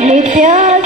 నిత్యాశ్రయ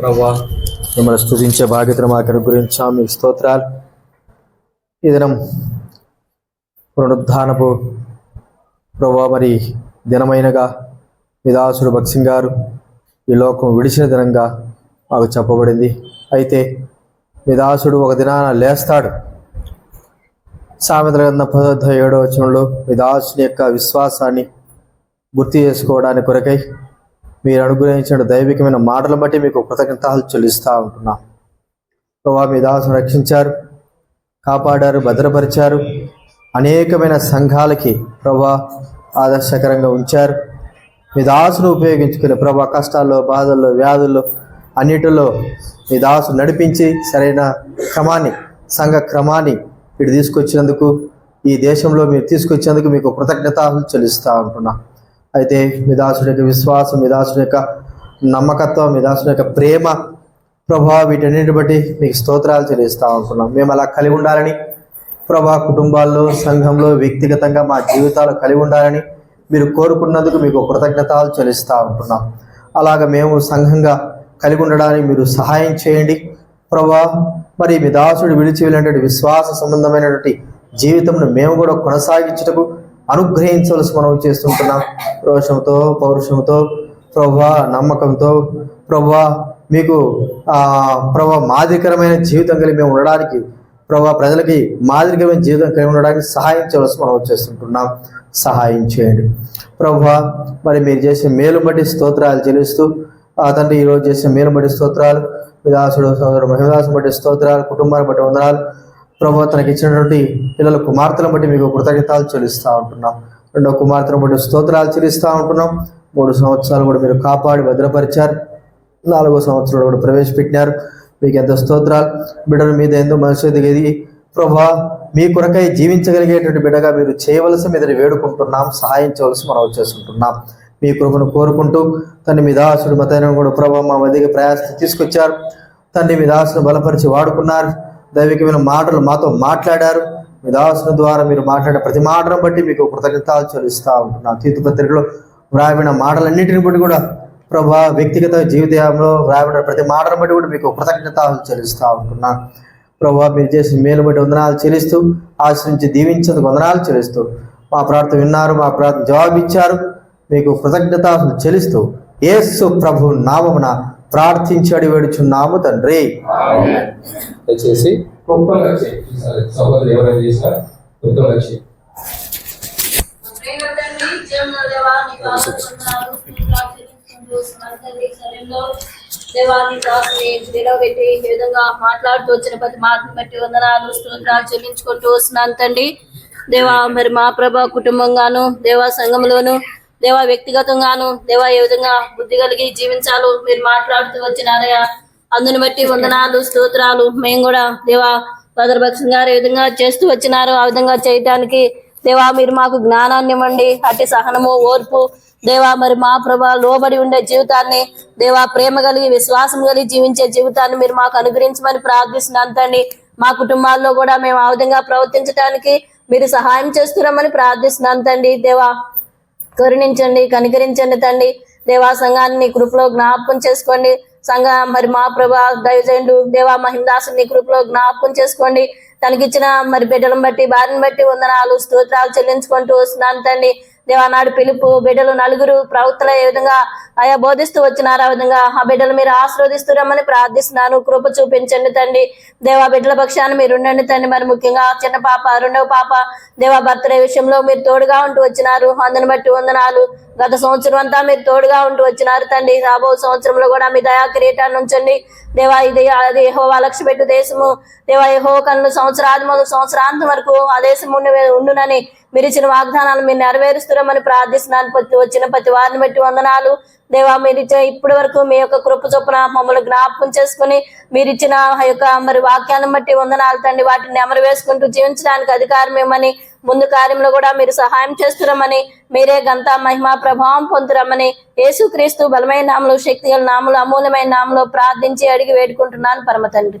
ప్రభా మిమ్మల్ని స్థుతించే బాధ్యతను మాకు అనుగ్రహించాం. మీకు స్తోత్రాలు. ఈ దినం పునరుద్ధానపు ప్రభా మరి దినమైనగా విదాసుడు భక్సింగ్ గారు ఈ లోకం విడిచిన దినంగా మాకు చెప్పబడింది. అయితే విదాసుడు ఒక దినాన లేస్తాడు. సామెతల గ్రంథ పదో ఏడో వచనంలో విదాసుని యొక్క విశ్వాసాన్ని గుర్తు చేసుకోవడానికి కొరకై మీరు అనుగ్రహించిన దైవికమైన మాటలు బట్టి మీకు కృతజ్ఞతలు చెల్లిస్తూ ఉంటున్నాం. ప్రభా మీ దాసును రక్షించారు కాపాడారు భద్రపరిచారు. అనేకమైన సంఘాలకి ప్రభా ఆదర్శకరంగా ఉంచారు. మీ దాసును ఉపయోగించుకుని ప్రభా కష్టాల్లో బాధల్లో వ్యాధుల్లో అన్నిటిలో మీ దాసు నడిపించి సరైన క్రమాన్ని సంఘ క్రమాన్ని ఇటు తీసుకొచ్చినందుకు ఈ దేశంలో మీరు తీసుకొచ్చినందుకు మీకు కృతజ్ఞతలు చెల్లిస్తూ ఉంటున్నాను అయితే విదాసుడి యొక్క విశ్వాసం విదాసుడి యొక్క నమ్మకత్వం విదాసుడి యొక్క ప్రేమ ప్రభా వీటన్నిటిని బట్టి మీకు స్తోత్రాలు చెల్లిస్తూ ఉంటున్నాం. మేము అలా కలిగి ఉండాలని ప్రభా కుటుంబాల్లో సంఘంలో వ్యక్తిగతంగా మా జీవితాలు కలిగి ఉండాలని మీరు కోరుకున్నందుకు మీకు కృతజ్ఞతలు చెల్లిస్తూ ఉంటున్నాం. అలాగ మేము సంఘంగా కలిగి ఉండడానికి మీరు సహాయం చేయండి. ప్రభా మరి మీ దాసుడు విడిచి వెళ్ళినటువంటి విశ్వాస సంబంధమైనటువంటి జీవితంను మేము కూడా కొనసాగించుటకు అనుగ్రహించవలసి మనం చేస్తుంటున్నాం. రోషంతో పౌరుషంతో ప్రభా నమ్మకంతో ప్రభా మీకు ప్రభా మాదిరికరమైన జీవితం కలిగి మేము ఉండడానికి ప్రభా ప్రజలకి మాదిరికరమైన జీవితం కలిగి ఉండడానికి సహాయం చేయవలసి మనం చేస్తుంటున్నాం. సహాయం చేయండి. ప్రభా మరి మీరు చేసే మేలు బట్టి స్తోత్రాలు చెల్లిస్తూ తండ్రి ఈరోజు చేసే మేలు బట్టి స్తోత్రాలు విదాసుడు సోదరు మహిమదాసు బట్టి స్తోత్రాలు కుటుంబాన్ని బట్టి వందనాలు. ప్రభు తనకి ఇచ్చినటువంటి పిల్లల కుమార్తెలను బట్టి మీకు కృతజ్ఞతలు చెల్లిస్తూ ఉంటున్నాం. రెండో కుమార్తెను బట్టి స్తోత్రాలు చెల్లిస్తూ ఉంటున్నాం. మూడు సంవత్సరాలు కూడా మీరు కాపాడి భద్రపరిచారు. నాలుగో సంవత్సరంలో కూడా ప్రవేశపెట్టినారు. మీకు ఎంత స్తోత్రాలు. బిడ్డల మీద ఎంతో మనసు ఎదిగేది. ప్రభా మీ కొరకై జీవించగలిగేటువంటి బిడ్డగా మీరు చేయవలసి మీద వేడుకుంటున్నాం. సహాయం చేయవలసి మనం చేసుకుంటున్నాం మీ కృపను కోరుకుంటూ తండ్రి మీ దాసుడు మతైన కూడా ప్రభా మా మధ్యకి ప్రయాసం తీసుకొచ్చారు. తండ్రి మీ దాసును బలపరిచి వాడుకున్నారు. దైవికమైన మాటలు మాతో మాట్లాడారు. మీ దాసుల ద్వారా మీరు మాట్లాడే ప్రతి మాటను బట్టి మీకు కృతజ్ఞతలు చెల్లిస్తూ ఉంటున్నాను. తీర్థ పత్రికలో వ్రాయబడిన మాటలన్నింటిని బట్టి కూడా ప్రభా వ్యక్తిగత జీవితంలో వ్రాయబడిన ప్రతి మాటను బట్టి కూడా మీకు కృతజ్ఞతలు చెల్లిస్తూ ఉంటున్నా ప్రభా మీరు చేసిన మేలు బట్టి వందనాలు చెల్లిస్తూ ఆశ్రయించి దీవించేందుకు వందనాలు చెల్లిస్తూ మా ప్రార్థన విన్నారు మా ప్రార్థన జవాబు ఇచ్చారు మీకు కృతజ్ఞతలు చెల్లిస్తూ ఏసు ప్రభు నామమున ప్రార్థించి అడి వేడుచున్నాము తండ్రి. దయచేసి గొప్ప లక్ష్యం ఈసారి సహోదరు ఎవరైనా చేసిన గొప్ప లక్ష్యం దేవాది దాసుని నిలబెట్టి ఈ విధంగా మాట్లాడుతూ వచ్చిన ప్రతి మాటను బట్టి వందనాలు స్తోత్రాలు చెల్లించుకుంటూ వస్తున్నాను తండ్రి. దేవా మరి మా ప్రభ కుటుంబంగాను దేవా సంఘంలోను దేవా వ్యక్తిగతంగాను దేవా ఏ విధంగా బుద్ధి కలిగి జీవించాలో మీరు మాట్లాడుతూ వచ్చినారయ్యా. అందుని బట్టి వందనాలు స్తోత్రాలు. మేము కూడా దేవా ఫాదర్ భక్షన్ గారు ఏ విధంగా చేస్తూ వచ్చినారో ఆ విధంగా చేయటానికి దేవా మీరు మాకు జ్ఞానాన్ని ఇవ్వండి. అట్టి సహనము ఓర్పు దేవా మరి మా ప్రభా లోబడి ఉండే జీవితాన్ని దేవా ప్రేమ కలిగి విశ్వాసం కలిగి జీవించే జీవితాన్ని మీరు మాకు అనుగ్రహించమని ప్రార్థిస్తున్నాను తండ్రి. మా కుటుంబాల్లో కూడా మేము ఆ విధంగా ప్రవర్తించడానికి మీరు సహాయం చేస్తున్నామని ప్రార్థిస్తున్నాను తండ్రి. దేవా కరుణించండి కనికరించండి తండ్రి. దేవా సంఘాన్ని నీ కృపలో జ్ఞాపకం చేసుకోండి. సంఘ మరి మా ప్రభా దయచేయండు. దేవా మహిందాసు నీ కృపలో జ్ఞాపకం చేసుకోండి. తనకిచ్చిన మరి బిడ్డలను బట్టి వారిని బట్టి వందనాలు స్తోత్రాలు చెల్లించుకుంటూ వస్తున్నాను తండ్రి. దేవా నాడు పిలుపు బిడ్డలు నలుగురు ప్రవక్తలు ఏ విధంగా ఆయా బోధిస్తూ వచ్చినారు ఆ విధంగా ఆ బిడ్డలు మీరు ఆశీర్వదిస్తున్నామని ప్రార్థిస్తున్నాను. కృప చూపించండి తండ్రి. దేవా బిడ్డల పక్షాన్ని మీరు ఉండండి తండ్రి. మరి ముఖ్యంగా చిన్న పాప రెండవ పాప దేవా బర్త్డే విషయంలో మీరు తోడుగా ఉంటూ వచ్చినారు. అందుని బట్టి వందనాలు. గత సంవత్సరం అంతా మీరు తోడుగా ఉంటూ వచ్చినారు తండ్రి. రాబో సంవత్సరంలో కూడా మీ దయా కిరీటాన్ని ఉంచండి. దేవా ఇది అది యెహోవా లక్ష్య పెట్టు దేశము. దేవా యహో కన్ను సంవత్సరాది మొదలు సంవత్సరాంతం వరకు ఆ దేశం ఉండి ఉండునని మీరు ఇచ్చిన వాగ్దానాలు మీరు నెరవేరుస్తున్నామని ప్రార్థిస్తున్నాను. ప్రతి వచ్చిన ప్రతి వారిని బట్టి వందనాలు. దేవా మీరు ఇచ్చిన ఇప్పటి వరకు మీ యొక్క కృప చొప్పున మమ్మల్ని జ్ఞాపకం చేసుకుని మీరు ఇచ్చిన ఆ యొక్క మరి వాక్యాన్ని బట్టి వందనాలు తండ్రి. వాటిని నెమరు వేసుకుంటూ జీవించడానికి అధికారం ఏమని ముందు కార్యంలో కూడా మీరు సహాయం చేస్తురమని మీరే గంత మహిమ ప్రభావం పొందురమని యేసుక్రీస్తు బలమైన నామలు శక్తి గల నామలు అమూల్యమైన నామలో ప్రార్థించి అడిగి వేడుకుంటున్నాను పరమ తండ్రి.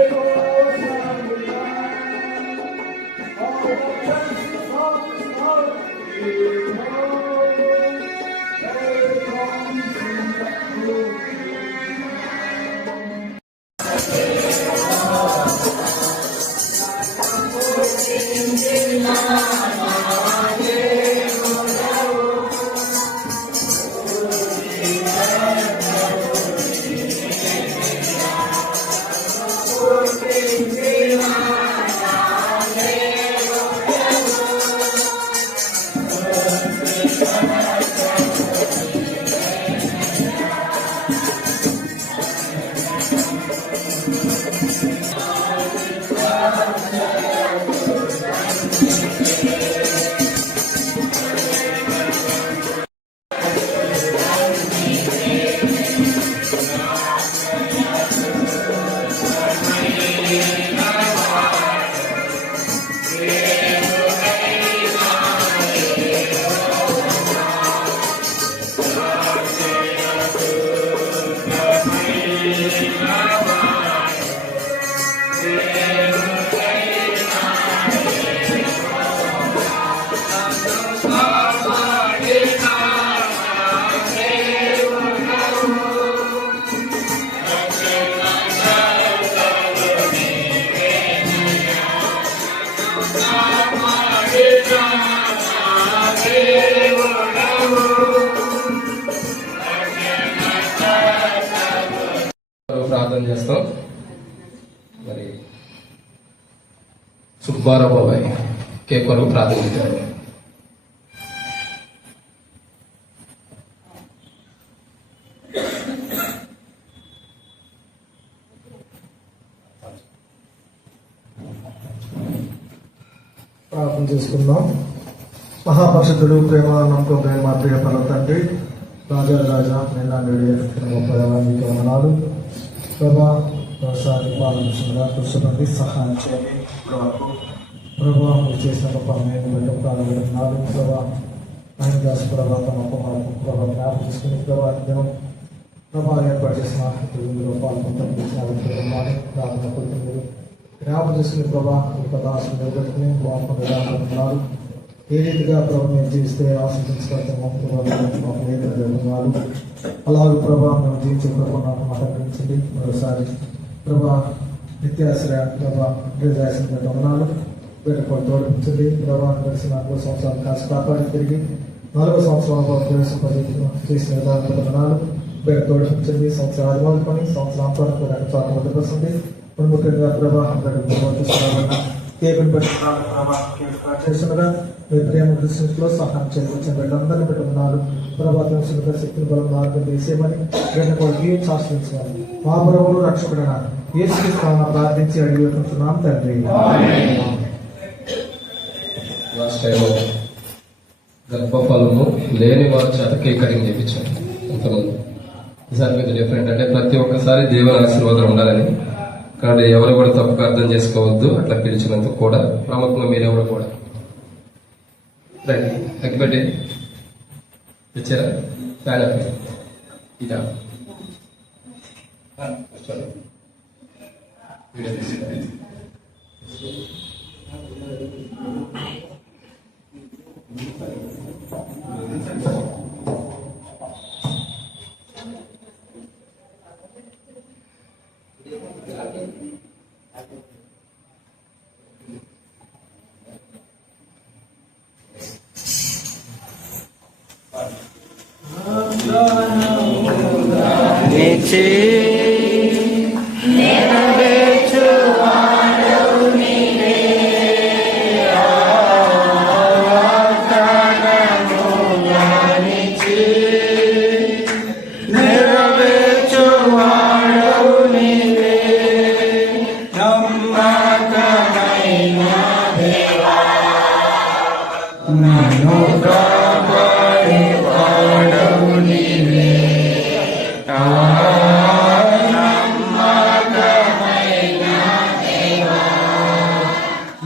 ఆమేన్. చాలు ప్రార్థన చేస్తాం. మరి సుబ్బారావు బాబాయ్ కేక్ వరకు ప్రార్థన చేశారు ప్రార్థన చేసుకుందాం మహాపరిషుద్ధుడు ప్రేమ నమ్మకం ప్రేమ మా ప్రియ పర్వ తండ్రి రాజా రాజా నిన్న గొప్ప దేవానికి వందనాలు ప్రభా వ్యవసాయ పాలన కృష్ణపతి సహాయం చేయండి. ప్రభాకు ప్రభా మీరు చేసిన గొప్ప మేము బయట ప్రారంభిస్తున్నారు ప్రభా ఆయన దాస్ ప్రభా తమ కుమారు ప్రభా జ్ఞాపకం చేసుకుని ప్రభా దినం ప్రభా ఏర్పాటు చేసిన ఇందులో పాల్గొంటున్నారు ప్రార్థన కొడుతున్నారు జ్ఞాపకం చేసుకుని ప్రభా యొక్క దాసులు నిలబెట్టుకుని బాగుంటున్నారు ఏ రీతిగా ప్రభు మేము జీవిస్తే ఆశించుకుంటామో మాకు ఏ జరుగుతున్నారు అలాగే ప్రభా మేము జీవించే ప్రభు నాకు మహకరించండి మరోసారి ప్రభా నిత్యాశ్రయ ప్రభా రిజాసిన గమనాలు వీటికి తోడిపించండి. ప్రభా కలిసి నాలుగు సంవత్సరాలు కాసి కాపాడి తిరిగి నాలుగో సంవత్సరాలు ప్రవేశపడి చేసిన విధానాలు వీటికి తోడిపించండి. సంవత్సరం ఆదివారం సంవత్సరం వరకు చోట వదిలిపోతుంది ముఖ్యంగా ప్రభా దేవుని బట్టి ప్రేమ దృష్టిలో సహాయం చేయవచ్చిన. వీళ్ళందరినీ పెట్టుకున్నారు ప్రభాతం సులుక శక్తిని బలం మార్గం చేసేమని వీళ్ళని కూడా జీవించి ఆశ్రయించాలి మా ప్రభువులు రక్షకుడన యేసుక్రీస్తునామమున ప్రార్థించి అడిగి వేడుకుంటున్నాం తండ్రి. లాస్ట్ టైం గర్భఫలము లేని వారి చేత కేక్ చేయించాం ఇంతకుముందు ఈసారి డిఫరెంట్ అంటే ప్రతి ఒక్కసారి దేవుని ఆశీర్వాదం ఉండాలని. కాబట్టి ఎవరు కూడా తప్పుగా అర్థం చేసుకోవద్దు అట్లా పిలిచినందుకు కూడా ప్రముఖంగా మీరెవరు కూడా right happy teacher i ida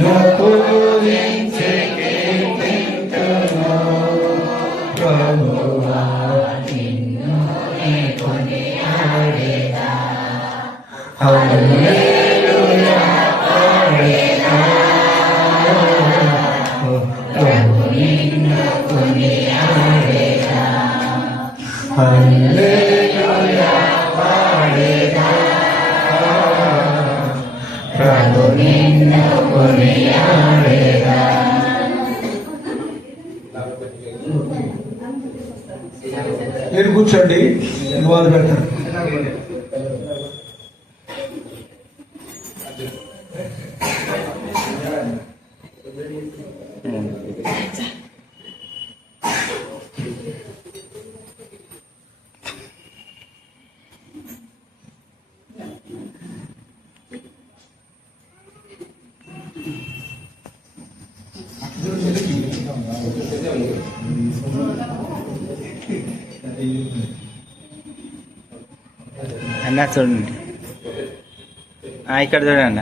నిన్ను అన్న చూడండి ఇక్కడ చూడండి అన్న.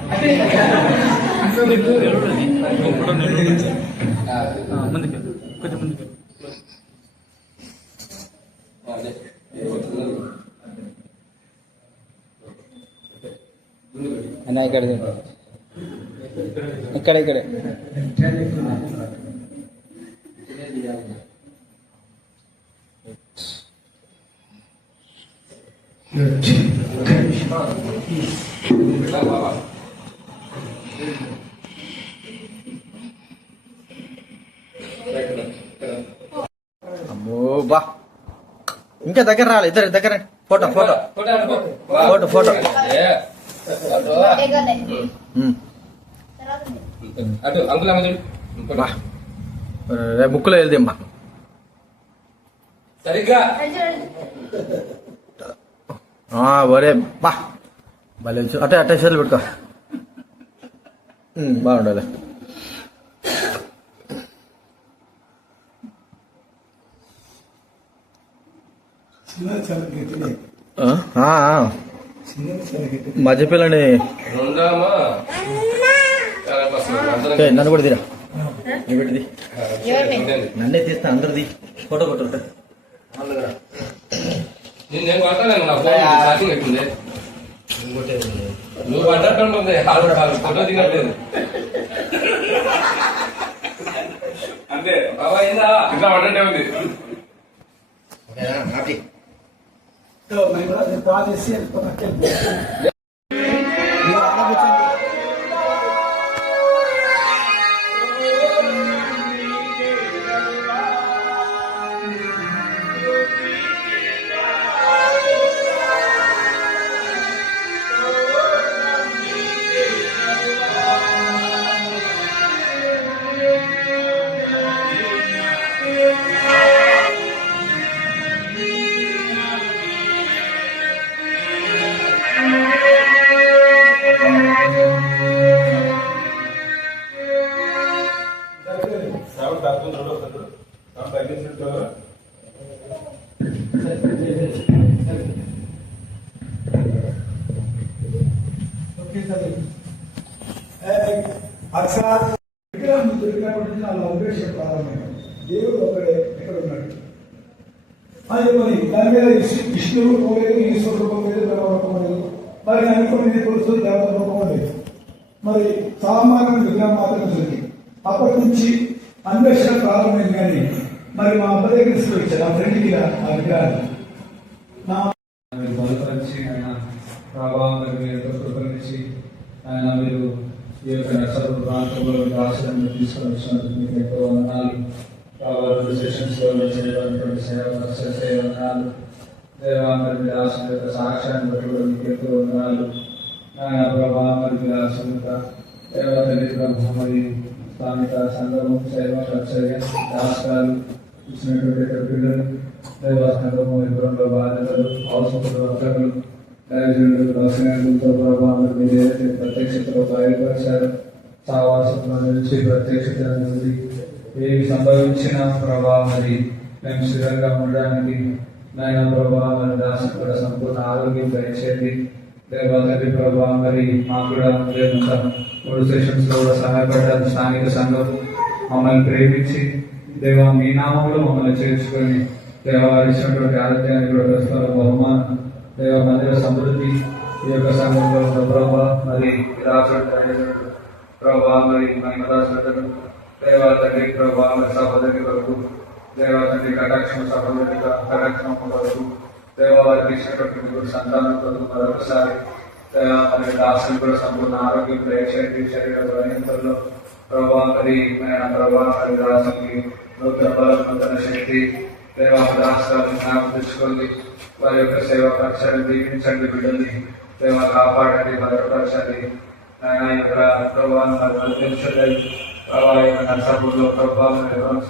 ఇక్కడ చూడండి. ఇక్కడ ఇక్కడ. అమ్మో బా. ఇంకా దగ్గర రాలి. ఇద్దరు దగ్గర. Photo photo. Photo photo. ముక్కులో వెళ్దేమ్మా సరిగ్గా. ఒరే బా భలే అట్టే అట్టే చేతులు పెట్టుకో. బాగుండాలి. మధ్యపిల్లని. నన్ను కూడా తీరా. పెట్టిది. నన్నే తీస్తా అందరిది. ఫోటో కొట్టు. నేను నేను కొడతాను నా ఫోన్ ఛార్జింగ్ ఎక్కుంది నువ్వు పడ్డట్టు ఉంటుంది ఆవిడ ఫోటో దిగట్లేదు. అంతే. బాబా ఏందా? ఇంకా పడ్డట్టే ఉంది. అక్షర సామాన్యుడు విగ్రహం మాత్రమే దొరికింది అప్పటి నుంచి అన్వేషణ ప్రారంభమైంది కానీ మరి మా అమ్మ దగ్గర తీసుకొచ్చారు ఆ ఫ్రెండ్కి ఆ విగ్రహాన్ని నా బలపరిచి ఆయన ప్రభావం మీరు ఎంతో కృపరించి ఆయన మీరు ఈ యొక్క నర్సరు ప్రాంతంలో రాష్ట్రాన్ని తీసుకొని వచ్చినందుకు మీకు ఎంతో వందనాలు. కాబట్టి సెషన్స్ చేయబడినటువంటి సేవ సేవ వందనాలు. దేవా రాష్ట్రం యొక్క సాక్ష్యాన్ని బట్టి కూడా మీకు ఎంతో వందనాలు. ఆయన ప్రభావం మరి రాష్ట్రం యొక్క సేవా తల్లి ప్రభు మరి స్థానిక సంఘము సేవ సత్సర్య రాష్ట్రాలు ఇచ్చినటువంటి యొక్క దైవ సంఘము ఇబ్బందుల బాధ్యతలు అవసరములు వర్తకులు దైవజనులు ప్రభావం మీరు ప్రత్యక్షతలో బయలుపరిచారు నుంచి ప్రత్యక్షత నుండి ఏవి సంభవించిన ప్రభావం మరి మేము స్థిరంగా ఉండడానికి నాయన ప్రభావం మరి దాసు కూడా సంపూర్ణ ఆరోగ్యం దయచేయండి దేవతల్లి ప్రభావం మరి మాకు కూడా మూడు సెషన్స్లో కూడా సహాయపడ్డారు. స్థానిక సంఘం మమ్మల్ని ప్రేమించి దేవ మీ నామంలో మమ్మల్ని చేర్చుకొని దేవా ఇచ్చినటువంటి ఆరోగ్యానికి కూడా ప్రస్తుతం బహుమానం. దేవ మందిర సమృద్ధి ఈ యొక్క సంఘంలో ఉన్న ప్రభా మరి రాష్ట్ర ప్రభా మరి మహిమదాసులను దేవా తండ్రి ప్రభా సహోదరి వరకు దేవా తండ్రి కటాక్షం సహోదరి కటాక్షం వరకు దేవా వారికి ఇచ్చినటువంటి సంతానం కొరకు మరొకసారి మరి దాసులు కూడా సంపూర్ణ ఆరోగ్యం దయచేయండి శరీర బలహీనతల్లో ప్రభా మరి ఆయన ప్రభా మరి దాసుకి నూతన బలం నూతన శక్తి దేవా రాష్ట్రాలను జ్ఞాపకం తెచ్చుకోండి. వారి యొక్క సేవా పక్షాన్ని దీవించండి బిడ్డల్ని దేవ కాపాడండి భద్రపరచండి. ఆయన యొక్క ప్రభావం తెలుసండి ప్రభావ యొక్క నర్సాపూర్లో ప్రభావం నిర్వహణ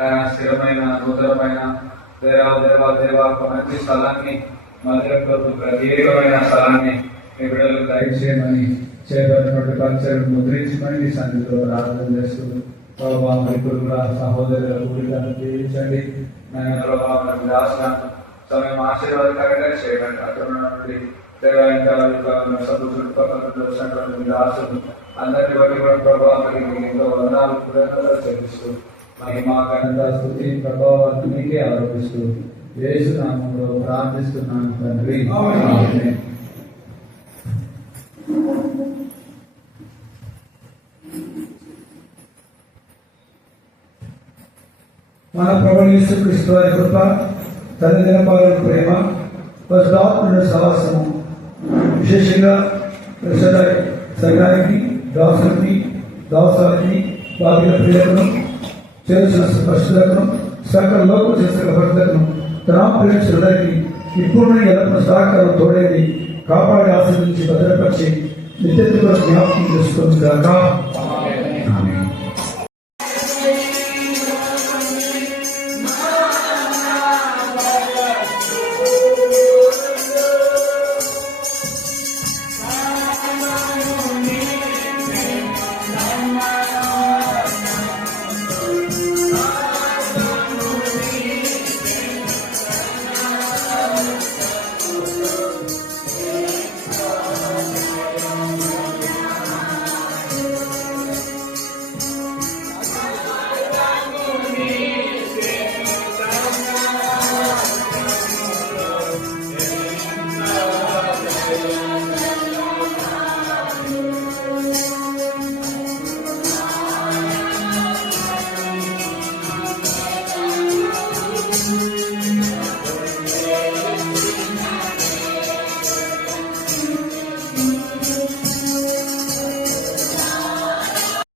ఆయన స్థిరమైన నూతనమైన దేవా దేవా దేవా ఒక మంచి స్థలాన్ని మందిరంలో ప్రత్యేకమైన స్థలాన్ని మీ బిడ్డలకు దయచేయమని చేయబడినటువంటి పరిచయం ముద్రించమని మీ సన్నిధిలో ప్రార్థన చేస్తూ ప్రభావం మరి కుటుంబ సహోదరుల కూడికను జీవించండి నాయన ప్రభావం రాసిన సమయం ఆశీర్వాదకరంగా చేయండి. అక్కడ నుండి రాష్ట్రం అందరిని బట్టి కూడా ప్రభావం ఎంతో వందనాలు కృతజ్ఞతలు చెల్లిస్తూ మహిమా ఘనత స్థుతి ప్రభావాన్ని మీకే ఆరోపిస్తూ యేసు నామంలో ప్రార్థిస్తున్నాను తండ్రి ఆమేన్. మన ప్రభు యేసు క్రీస్తు వారి కృప తల్లిదండ్రుల పాలన ప్రేమ పరిశుద్ధాత్మల సహవాసము విశేషంగా ప్రసర సంఘానికి దాసులకి దాసాలకి బాధిత ప్రియులను చేసిన స్పష్టతను సకల లోక చేసిన భక్తులను తన ప్రేక్షకులకి ఇప్పుడు ఎల్లప్పుడూ సహకారం తోడేది కాపాడి ఆశీర్వదించి భద్రపరిచి నిత్యత్వ జ్ఞాపకం చేసుకుంది కాక